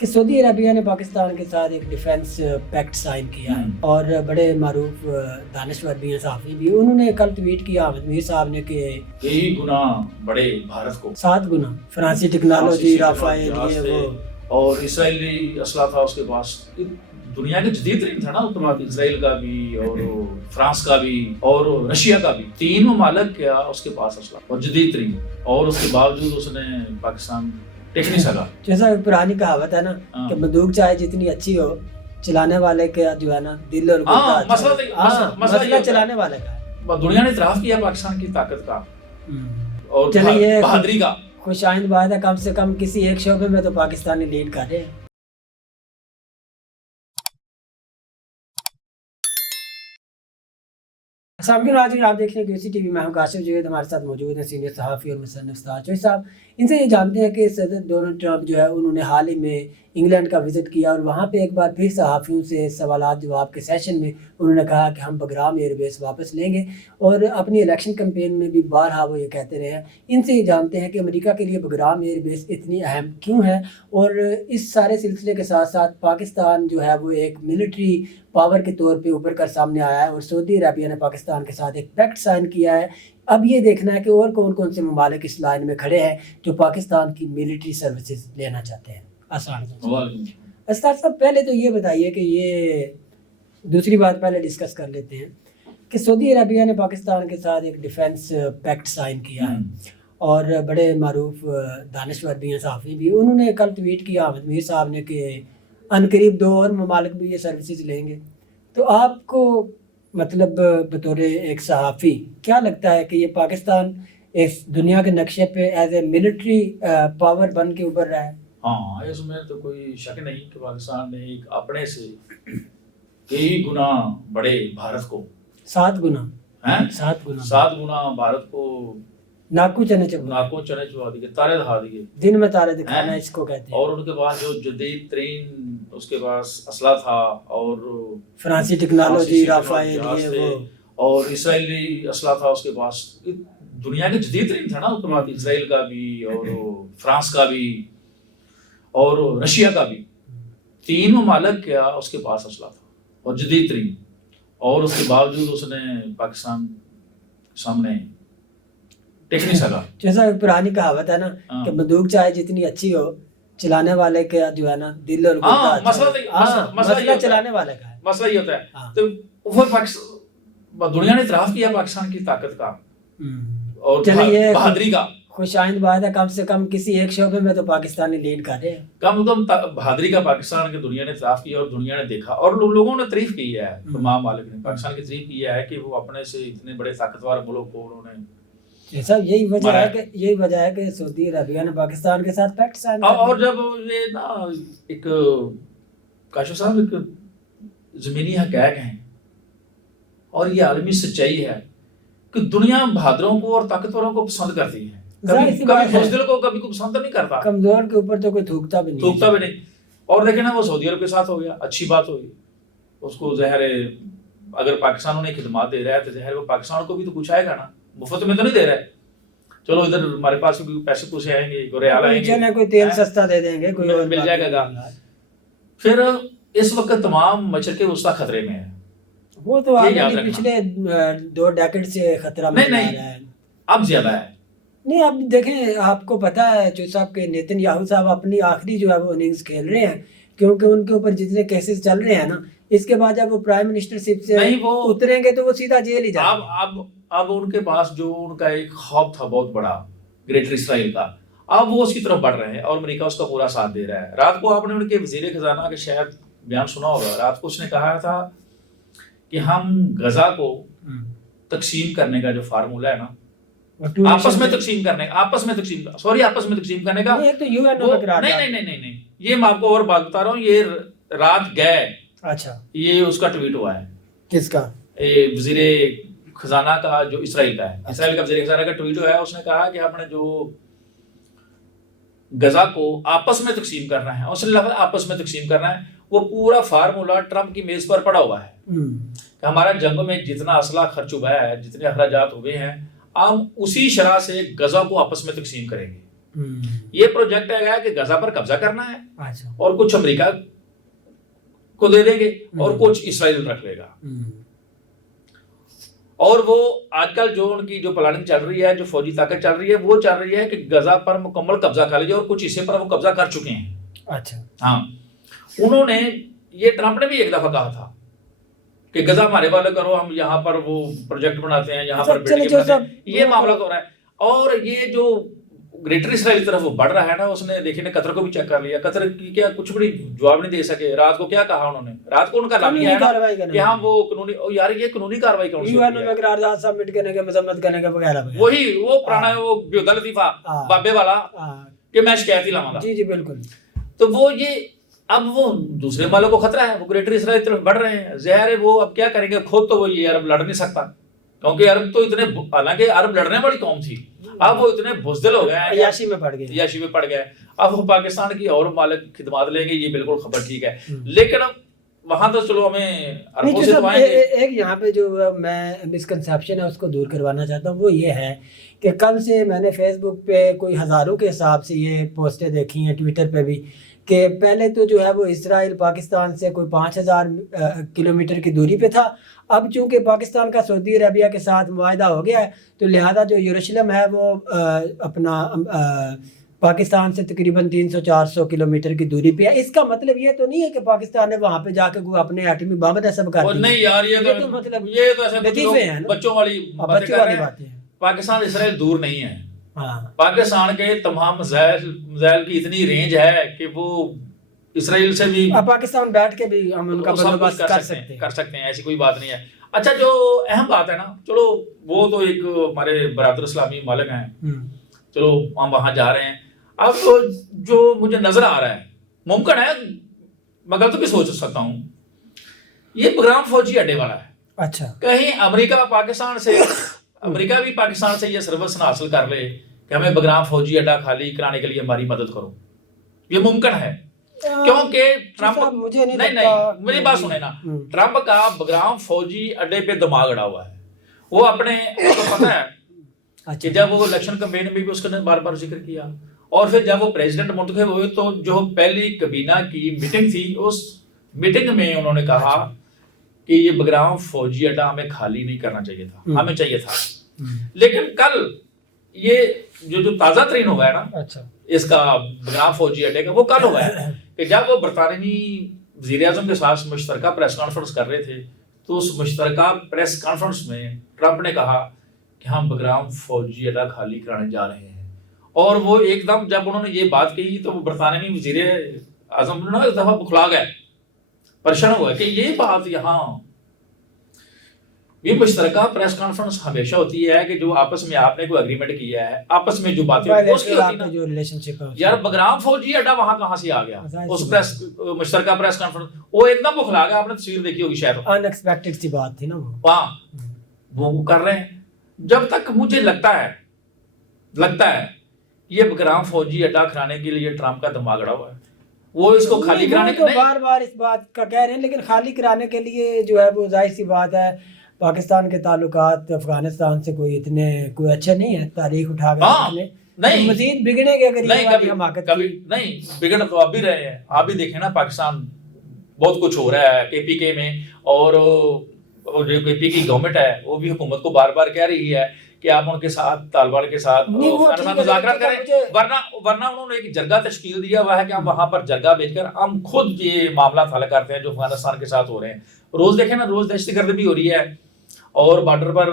کہ سعودی عربیہ نے پاکستان کے ساتھ ایک ڈیفینس پیکٹ سائن کیا ہے اور بڑے معروف دانشور بھی ہیں، صحافی بھی، انہوں نے کل ٹویٹ کیا احمد میر صاحب نے کہ کئی گنا بڑے بھارت کو 7 گنا فرانسی ٹیکنالوجی رافائل یہ وہ اور اسرائیلی اسلحہ تھا اس کے پاس، دنیا کے جدید ترین تھا نا اتنا، اسرائیل کا بھی اور فرانس کا بھی اور رشیا کا بھی، 3 ممالک کیا اس کے پاس اسلحہ اور جدید ترین، اور اس کے باوجود اس نے پاکستان ٹیک نہیں سکا۔ جیسا پرانی کہاوت ہے نا کہ بندوق چاہے جتنی اچھی ہو، چلانے والے کا جو ہے نا دل اور مسئلہ چلانے والے کا ہے۔ دنیا نے اعتراف کیا پاکستان کی طاقت کا اور چلیے بہادری کا۔ خوش آئند بات ہے، کم سے کم کسی ایک شعبے میں تو پاکستانی لیڈ کر رہے ہیں۔ سامعین ناظرین، آپ دیکھ رہے ہیں QC TV، میں ہوں کاشف جوید، ہمارے ساتھ موجود ہیں سینئر صحافی اور مصنف استاد چوہی صاحب۔ ان سے یہ جانتے ہیں کہ صدر ڈونلڈ ٹرمپ جو ہے انہوں نے حال ہی میں انگلینڈ کا وزٹ کیا اور وہاں پہ ایک بار پھر صحافیوں سے سوالات جواب کے سیشن میں انہوں نے کہا کہ ہم بگرام ایئر بیس واپس لیں گے، اور اپنی الیکشن کمپین میں بھی بارہا وہ یہ کہتے رہے ہیں۔ ان سے یہ جانتے ہیں کہ امریکہ کے لیے بگرام ایئر بیس اتنی اہم کیوں ہے، اور اس سارے سلسلے کے ساتھ ساتھ پاکستان جو ہے وہ ایک ملٹری پاور کے طور پہ ابھر کر سامنے آیا ہے، اور سعودی عربیہ نے پاکستان کے ساتھ ایک پیکٹ سائن کیا ہے۔ اب یہ دیکھنا ہے کہ اور کون کون سے ممالک اس لائن میں کھڑے ہیں جو پاکستان کی ملٹری سروسز لینا چاہتے ہیں۔ السلام علیکم استاد صاحب، پہلے تو یہ بتائیے کہ یہ دوسری بات پہلے ڈسکس کر لیتے ہیں کہ سعودی عربیہ نے پاکستان کے ساتھ ایک ڈیفینس پیکٹ سائن کیا ہے اور بڑے معروف دانشور بھی ہیں، صحافی بھی، انہوں نے کل ٹویٹ کیا احمد میر صاحب نے کہ عنقریب 2 اور ممالک بھی یہ سروسز لیں گے۔ تو آپ کو مطلب بطور ایک صحافی کیا لگتا ہے کہ یہ پاکستان اس دنیا کے نقشے پہ ایز اے ملٹری پاور بن کے ابھر رہا ہے؟ ہاں، اس میں تو کوئی شک نہیں کہ پاکستان نے ایک اپنے سے کئی گنا بڑے بھارت کو 7 گنا 7 گنا بھارت کو ناکو چنے چبا دیے، تارے دکھا دیے، دن میں تارے دکھانا اس کو کہتے ہیں۔ اور ان کے پاس جو جدید ترین اس کے پاس اسلحہ تھا اور فرانسی ٹیکنالوجی رافائل یہ وہ اور اسرائیلی اسلحہ تھا اس کے پاس، دنیا کے جدید ترین تھا نا اتنا، اسرائیل کا بھی اور فرانس کا بھی اور رشیا کا بھی، 3 ممالک کیا اس کے پاس اسلحہ تھا اور جدید ترین، اور اس کے باوجود اس نے پاکستان سامنے ٹیک نہیں سکا۔ جیسا پرانی کہاوت ہے نا کہ بندوق چاہے جتنی اچھی ہو، چلانے والے کا جو ہے نا دل اور مسئلہ چلانے والے کا ہے، مسئلہ یہ ہوتا ہے۔ تو دنیا نے اعتراف کیا پاکستان کی طاقت کا اور بہادری کا۔ خوش آئند بات ہے، کم سے کم کسی ایک شعبے میں تو پاکستانی لیڈ کر رہے ہیں، کم بہادری کا پاکستان کے دنیا نے اعتراف کیا اور دنیا نے دیکھا، اور لوگوں نے تعریف کی ہے، تمام مالک نے پاکستان کی تعریف کی ہے کہ وہ اپنے سے اتنے بڑے طاقتور ملک کو انہوں نے صاحب یہی وجہ ہے کہ سعودی عربیہ نے پاکستان کے ساتھ پیکٹ سائن کیا۔ اور جب یہ نا ایک کاشف صاحب ایک زمینی حقائق ہیں اور یہ عالمی سچائی ہے کہ دنیا بہادروں کو اور طاقتوروں کو پسند کرتی ہے، کبھی بزدل کو کبھی کو پسند نہیں کرتا، کمزور کے اوپر تو کوئی تھوکتا بھی نہیں۔ اور دیکھیں نا وہ سعودی عرب کے ساتھ ہو گیا، اچھی بات ہوئی، اس کو ظاہر ہے اگر پاکستان انہیں خدمات دے رہا ہے تو ظاہر وہ پاکستان کو بھی تو کچھ آئے گا نا، مفت میں تو نہیں دے رہا ہے۔ چلو ادھر ہمارے پاس بھی پیسے پوسے آئیں گے، ریال آئیں گے، کوئی تیل سستا دے دیں گے، کوئی مل جائے گا۔ پھر اس وقت تمام مشرق وسطیٰ خطرے میں ہے، وہ تو پچھلے 2 ڈیکیڈ سے خطرہ میں رہا ہے، اب زیادہ ہے۔ نہیں اب دیکھیں، آپ کو پتا ہے چوہی صاحب کہ نیتن یاہو صاحب اپنی آخری جو ہے وہ اننگز کھیل رہے ہیں، کیونکہ ان کے اوپر جتنے کیسز چل رہے ہیں نا، اس کے بعد جب وہ پرائم منسٹر شپ سے اتریں گے تو وہ سیدھا جیل ہی جائیں گے۔ اب ان کے پاس جو ان کا ایک خواب تھا بہت بڑا گریٹر اسرائیل کا، اب وہ اس کی طرف بڑھ رہے ہیں اور امریکہ اس کا پورا ساتھ دے رہا ہے۔ رات کو آپ نے ان کے وزیر خزانہ کے شاید بیان سنا ہوگا، رات کو اس نے کہا تھا کہ ہم غزہ کو تقسیم کرنے کا جو فارمولا ہے نا، آپس میں تقسیم کرنے کا، نہیں، یہ میں آپ کو اور بات بتا رہا ہوں، یہ رات گئے، اچھا یہ اس کا ٹویٹ ہوا ہے، کس کا؟ وزیر خزانہ کا جو اسرائیل کا ہے، اسرائیل کا وزیر خزانہ کا ٹویٹ ہوا ہے، اس نے کہا کہ ہم نے جو غزہ کو آپس میں تقسیم کرنا ہے، اس نے لفظ آپس میں تقسیم کرنا ہے، وہ پورا فارمولا ٹرمپ کی میز پر پڑا ہوا ہے کہ ہمارا جنگوں میں جتنا اسلحہ خرچ ہوا ہے، جتنے اخراجات ہوئے ہیں، ہم اسی شرح سے غزہ کو آپس میں تقسیم کریں گے۔ یہ پروجیکٹ ہے کہ غزہ پر قبضہ کرنا ہے اچھا اور کچھ امریکہ کو دے دیں گے اور کچھ اسرائیل رکھ لے گا. اور وہ آج کل جو ان کی جو پلاننگ چل رہی ہے, جو فوجی طاقت چل رہی ہے, وہ چل رہی ہے کہ غزہ پر مکمل قبضہ کر لیجیے اور کچھ حصے پر وہ قبضہ کر چکے ہیں. اچھا ہاں, انہوں نے یہ ٹرمپ نے بھی ایک دفعہ کہا تھا کہ غزہ ہمارے والے کرو, ہم یہاں پر وہ پروجیکٹ بناتے ہیں, یہاں پر بلڈنگ بناتے ہیں. یہ معاملہ تو ہو رہا ہے. اور یہ جو گریٹر اسرائیل کی طرف وہ بڑھ رہا ہے نا, اس نے دیکھیں نے قطر کو بھی چیک کر لیا. قطر کی کیا کچھ بڑی جواب نہیں دے سکے. رات کو کیا کہا انہوں نے, رات کو ان کا لفظ ہے نا کہ ہاں وہ قانونی, یار یہ قانونی کارروائی کون سی یو این او میں قرارداد سبمٹ کرنے کے, مذمت کرنے کے وغیرہ وہی وہ پرانا وہ بیہودہ لطیفہ بابے والا کہ میں شکایت ہی لاؤں گا. جی جی بالکل. تو وہ یہ اب وہ دوسرے مالوں کو خطرہ ہے, وہ گریٹر اسرائیل کی طرف بڑھ رہے ہیں. ظاہر ہے وہ اب کیا کریں گے, خود تو وہ یہ عرب لڑ نہیں سکتا کیونکہ عرب تو اتنے, حالانکہ عرب لڑنے والی قوم تھی, اب وہ اتنے بزدل ہو گئے ہیں, عیاشی میں پڑ گئے. اب وہ پاکستان کی اور مالک خدمات لیں گے, یہ بالکل خبر ٹھیک ہے. لیکن اب وہاں تو چلو ہمیں عربوں سے دعائیں گے. ایک یہاں پہ جو میں مسکنسیپشن ہے اس کو دور کروانا چاہتا ہوں, وہ یہ ہے کہ کل سے میں نے فیس بک پہ کوئی ہزاروں کے حساب سے یہ پوسٹیں دیکھی ہیں, ٹویٹر پہ بھی, کہ پہلے تو جو ہے وہ اسرائیل پاکستان سے کوئی 5000 کلومیٹر کی دوری پہ تھا. اب چونکہ پاکستان کا سعودی عربیہ کے ساتھ معاہدہ ہو گیا ہے, تو لہذا جو یروشلم ہے وہ اپنا پاکستان سے تقریباً 300-400 کلومیٹر کی دوری پہ ہے. اس کا مطلب یہ تو نہیں ہے کہ پاکستان نے وہاں پہ جا کے اپنے ایٹمی بم نصب کر دی. نہیں یار, یہ تو مطلب یہ تو ایسے بچوں والی باتیں ہیں. پاکستان اسرائیل دور نہیں ہے. پاکستان کے تمام میزائل کی اتنی رینج ہے کہ وہ اسرائیل سے بھی پاکستان بیٹھ کے بھی ہم ان کا بندوبست کر سکتے ہیں, ایسی کوئی بات نہیں ہے. اچھا جو اہم بات ہے نا, چلو وہ تو ایک ہمارے برادر اسلامی مالک ہیں, چلو ہم وہاں جا رہے ہیں. اب جو مجھے نظر آ رہا ہے, ممکن ہے میں غلط بھی سوچ سکتا ہوں, یہ بگرام فوجی اڈے والا ہے. اچھا, کہیں امریکہ پاکستان سے, امریکہ بھی پاکستان سے یہ سروس نہ حاصل کر لے کہ ہمیں بگرام فوجی اڈا خالی کرانے کے لیے ہماری مدد کرو. یہ ممکن ہے کیونکہ ٹرمپ, نہیں میری بات سنیں نا, ٹرمپ کا بگرام فوجی اڈے پہ دماغ اڑا ہوا ہے. وہ اپنے کو پتہ ہے کہ جب وہ الیکشن کمپین میں بھی اس نے بار بار ذکر کیا, اور پھر جب وہ پریزیڈنٹ منتخب ہوئے تو جو پہلی کابینہ کی میٹنگ تھی, اس میٹنگ میں انہوں نے کہا کہ یہ بگرام فوجی اڈا ہمیں خالی نہیں کرنا چاہیے تھا, ہمیں چاہیے تھا. لیکن کل یہ جو تازہ ترین ہوا ہے نا اس کا بگرام فوجی اڈے کا, وہ کل ہوا ہے کہ جب وہ برطانوی وزیر اعظم کے ساتھ مشترکہ پریس کانفرنس کر رہے تھے, تو اس مشترکہ پریس کانفرنس میں ٹرمپ نے کہا کہ ہم بگرام فوجی اڈا خالی کرانے جا رہے ہیں. اور وہ ایک دم جب انہوں نے یہ بات کہی تو وہ برطانوی وزیر اعظم نے ایک دفعہ بکھلا گئے, پریشان ہوا کہ یہ بات یہاں, یہ مشترکہ پریس کانفرنس ہمیشہ ہوتی ہے کہ جو آپس میں آپ نے کوئی اگریمنٹ کیا ہے, آپس میں جو باتیں اس کی ہوتی ہے نا. یار بگرام فوجی اڈا وہاں کہاں سے آ گیا اس پریس مشترکہ پریس کانفرنس, وہ ایک دم بکھلا گیا. آپ نے تصویر دیکھی ہوگی شاید, ان ایکسپیکٹڈ سی بات تھی نا ہاں, وہ کر رہے ہیں. جب تک مجھے لگتا ہے یہ بگرام فوجی اڈا کرانے کے لیے ٹرمپ کا دماغ اڑا ہوا ہے, وہ اس کو خالی کرانے کے لیے بار بار اس بات کا کہہ رہے ہیں, لیکن خالی کرانے کے لیے جو ہے وہ ظاہر سی بات ہے پاکستان کے تعلقات افغانستان سے کوئی اچھے نہیں ہے. تاریخ اٹھا کے نہیں مزید بگڑے گے, اگر کبھی نہیں بگڑ تو اب بھی رہے ہیں. آپ بھی دیکھیں نا, پاکستان بہت کچھ ہو رہا ہے کے پی کے میں, اور جو کے پی کی گورنمنٹ ہے وہ بھی حکومت کو بار بار کہہ رہی ہے کہ آپ ان کے ساتھ طالبان کے ساتھ مذاکرات کریں, ورنہ انہوں نے ایک جرگہ تشکیل دیا ہوا ہے کہ ہم وہاں پر جرگہ بھیج کر ہم خود یہ معاملات حل کرتے ہیں جو افغانستان کے ساتھ ہو رہے ہیں. روز دیکھیں نا, روز دہشت گردی بھی ہو رہی ہے, اور بارڈر پر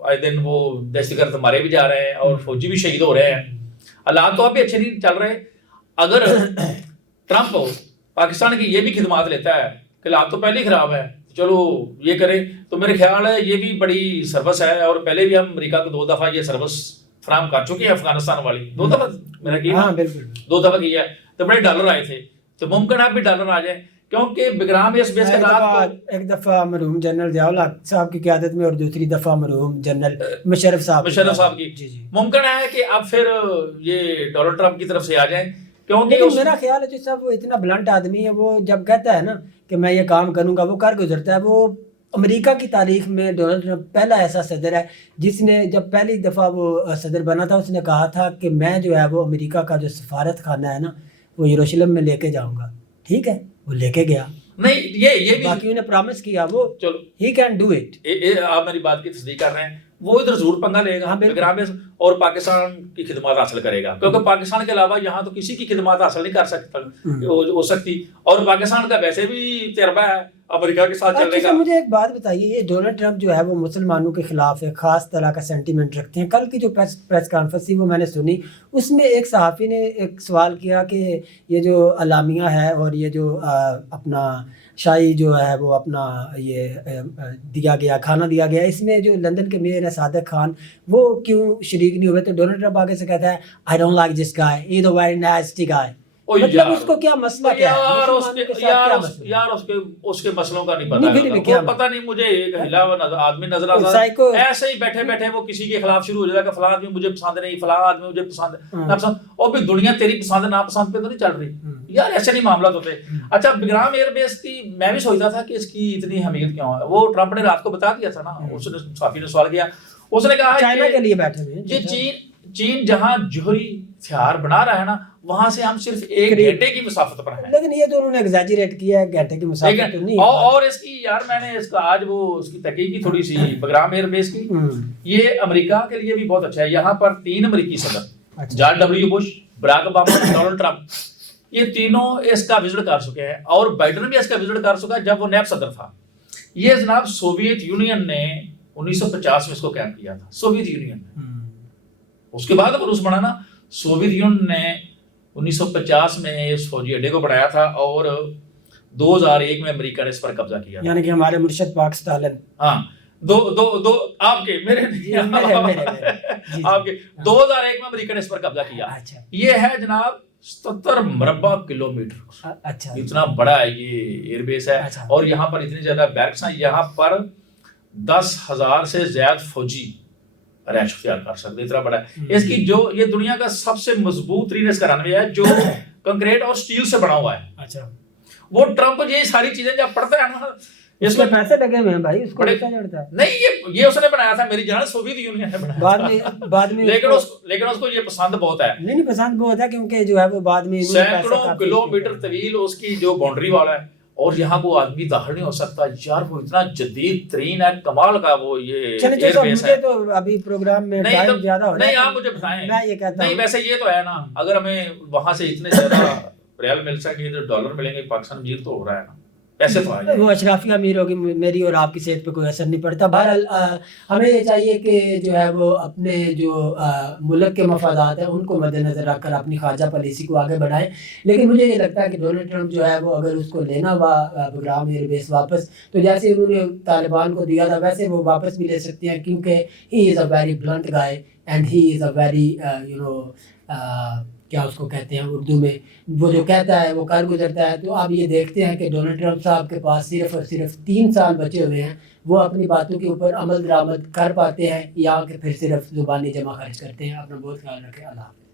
آئے دن وہ دہشت گرد مارے بھی جا رہے ہیں, اور فوجی بھی شہید ہو رہے ہیں. حالات تو اب بھی اچھے نہیں چل رہے. اگر ٹرمپ پاکستان کی یہ بھی خدمات لیتا ہے کہ حالات تو پہلے ہی خراب ہے, چلو یہ کریں, تو میرے خیال ہے یہ بھی بڑی سروس ہے. اور پہلے بھی ہم امریکہ کو 2 دفعہ یہ سروس فراہم کر چکے ہیں, افغانستان والی 2 دفعہ میرا کی 2 دفعہ کی ہے, تو بڑے ڈالر آئے تھے, تو ممکن ہے اب بھی ڈالر آ جائے, کیونکہ بگرام اس بیس کے ساتھ ایک دفعہ مرحوم جنرل ضیاء الحق صاحب کی قیادت میں, اور دوسری دفعہ مرحوم جنرل مشرف صاحب کی. ممکن ہے کہ اب پھر یہ ڈونلڈ ٹرمپ کی طرف سے آ جائیں, کیونکہ میرا خیال ہے جو صاحب وہ اتنا بلنٹ آدمی ہے, وہ جب کہتا ہے نا کہ میں یہ کام کروں گا وہ کر گزرتا ہے. وہ امریکہ کی تاریخ میں ڈونلڈ ٹرمپ پہلا ایسا صدر ہے جس نے جب پہلی دفعہ وہ صدر بنا تھا اس نے کہا تھا کہ میں جو ہے وہ امریکہ کا جو سفارت خانہ ہے نا وہ یروشلم میں لے کے جاؤں گا. ٹھیک ہے, وہ لے کے گیا. نہیں یہ بھی باقیوں نے پرامس کیا وہ چلو ہی کین ڈو اٹ. آپ میری بات کی تصدیق کر رہے ہیں, وہ ادھر ضرور پنگا لے گا گرام اور پاکستان کی خدمات حاصل کرے گا, کیونکہ پاکستان کے علاوہ یہاں تو کسی کی خدمات حاصل نہیں کر سکتا ہو سکتی, اور پاکستان کا ویسے بھی تجربہ ہے امریکہ کے ساتھ چلنے کا. مجھے ایک بات بتائیے, یہ ڈونلڈ ٹرمپ جو ہے وہ مسلمانوں کے خلاف ایک خاص طرح کا سینٹیمنٹ رکھتے ہیں. کل کی جو پریس کانفرنس تھی وہ میں نے سنی, اس میں ایک صحافی نے ایک سوال کیا کہ یہ جو اعلامیہ ہے اور یہ جو اپنا شاہی جو ہے وہ اپنا یہ دیا گیا کھانا دیا گیا, اس میں جو لندن کے میئر ہے صادق خان وہ کیوں شریک نہیں ہوئے؟ تو ڈونلڈ ٹرمپ آگے سے کہتا ہے I don't like this guy, he is a very nasty guy. مطلب اس کو کیا مسئلہ کیا ہے؟ یار اس کے مسئلوں کا نہیں پتا نہیں مجھے ایک ہلا ہوا آدمی نظر آتا ہے ایسے ہی بیٹھے بیٹھے وہ کسی کے خلاف شروع ہو جاتا ہے کہ فلاں آدمی مجھے پسند نہیں, فلاں آدمی مجھے پسند ہے ناپسند, اور بھی دنیا تیری پسند ناپسند پہ تو نہیں چل رہی یار, ایسے نہیں معاملات ہوتے. اچھا بگرام ایئر بیس کی میں بھی سوچتا تھا کہ اس کی اتنی اہمیت کیوں ہے. وہ ٹرمپ نے رات کو بتا دیا تھا نا, اس نے صحافی نے سوال کیا, اس نے کہا چائنا کے لیے بیٹھے ہوئے یہ چین جہاں جوہری ہتھیار بنا رہا ہے نا وہاں سے ہم صرف 1 گھنٹے کی مسافت پر ہیں. لیکن یہ تو انہوں نے ایگزیجریٹ کیا ہے, گھنٹے کی مسافت تو نہیں. اور اس کی یار میں نے اس کا آج وہ اس کی تحقیق کی تھوڑی سی بگرام ایئر بیس کی, یہ امریکہ کے لیے بھی بہت اچھا ہے. یہاں پر 3 امریکی صدر George W Bush, Barack Obama, Donald Trump, یہ تینوں اس کا وزٹ کر چکے ہیں, اور بائیڈن بھی اس کا وزٹ کر چکا ہے جب وہ نیب صدر تھا. یہ جناب سوویت یونین نے 1950 میں اس کو قائم کیا تھا, سوویت یونین نے. اس کے بعد اب روس بنا نا, سوویت یونین نے 1950 میں اس فوجی اڈے کو بنایا تھا اور 2001 میں امریکہ نے اس پر قبضہ کیا, یعنی کہ ہمارے مرشد پاک اسٹالن. ہاں دو آپ کے میرے آپ کے 2001 میں امریکہ نے اس پر قبضہ کیا. یہ ہے جناب 77 مربع کلومیٹر, اتنا بڑا ہے یہ ایئر بیس ہے, اور یہاں پر اتنی زیادہ بیرکس ہیں, یہاں پر 10,000 سے زیادہ فوجی رہائش اختیار کر سکتے, اتنا بڑا ہے. اس کی جو یہ دنیا کا سب سے مضبوط ترین اس کا رن وے ہے جو کنکریٹ اور سٹیل سے بنا ہوا ہے. اچھا, وہ ٹرمپ یہ ساری چیزیں جب پڑھتا ہے نا, اس میں پیسے لگے ہوئے ہیں بھائی, اس کو پتہ چلتا ہے نہیں, یہ اس نے بنایا تھا, میری جان سوویت یونین نے بنایا بعد میں لیکن اس کو یہ پسند بہت ہے. نہیں پسند بہت ہے کیونکہ جو ہے وہ بعد میں سینکڑوں کلومیٹر طویل اس کی جو باؤنڈری والا ہے, اور یہاں کو آدمی داخل نہیں ہو سکتا. یار وہ اتنا جدید ترین ہے, کمال کا وہ یہ ایئر بیس ہے. تو ابھی پروگرام میں ٹائم زیادہ ہو رہا ہے, نہیں آپ مجھے بتائیں. میں یہ کہتا ہوں نہیں ویسے یہ تو ہے نا, اگر ہمیں وہاں سے اتنے زیادہ ریال مل سکے ادھر ڈالر ملیں گے, پاکستان امیر تو ہو رہا ہے نا, ایسے تو آئے وہ اشرافی امیر ہوگی, میری اور آپ کی صحت پہ کوئی اثر نہیں پڑتا. بہرحال ہمیں یہ چاہیے کہ جو ہے وہ اپنے جو ملک کے مفادات ہیں ان کو مد نظر رکھ کر اپنی خارجہ پالیسی کو آگے بڑھائیں. لیکن مجھے یہ لگتا ہے کہ ڈونلڈ ٹرمپ جو ہے وہ اگر اس کو لینا ہوا بگرام ایئر بیس واپس, تو جیسے انہوں نے طالبان کو دیا تھا ویسے وہ واپس بھی لے سکتے ہیں, کیونکہ he is a very blunt guy and he is a very کیا اس کو کہتے ہیں اردو میں, وہ جو کہتا ہے وہ کر گزرتا ہے. تو آپ یہ دیکھتے ہیں کہ ڈونلڈ ٹرمپ صاحب کے پاس صرف اور صرف 3 سال بچے ہوئے ہیں, وہ اپنی باتوں کے اوپر عمل درآمد کر پاتے ہیں یا کہ پھر صرف زبانی جمع خرچ کرتے ہیں. اپنا بہت خیال رکھیں. اللہ حافظ.